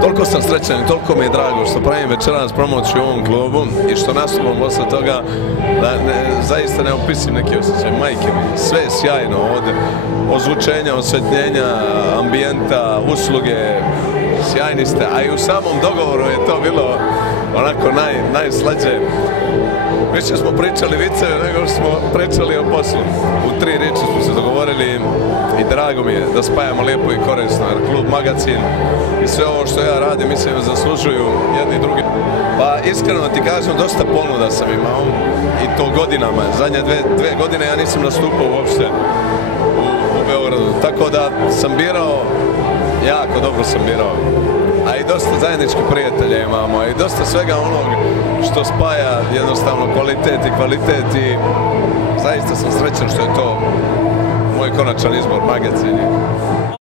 Toliko sam srećan i toliko mi je drago što pravim večeras promociju u ovom klubu i što nastupam posle toga da zaista ne opisim neki osjećaj. Majke mi, sve je sjajno, od ozvučenja, osvetljenja, ambijenta, usluge, sjajni ste, a i u samom dogovoru je to bilo onako najslađe. Više smo pričali viceve nego smo pričali o poslu. U 3 riječi smo se dogovorili i drago mi je da spajamo lijepo i korisno, jer klub Magacin i sve ovo što ja radim mislim da zaslužuju jedni drugi. Pa iskreno ti kažem, dosta ponuda sam imao i to godinama. Zadnje dve godine ja nisam nastupao uopšte u Beogradu, tako da sam birao, jako dobro sam birao. A i dosta zajedničkih prijatelja imamo, i dosta svega onog što spaja jednostavno kvalitet i zaista sam srećan što je to moj konačan izbor Magacin.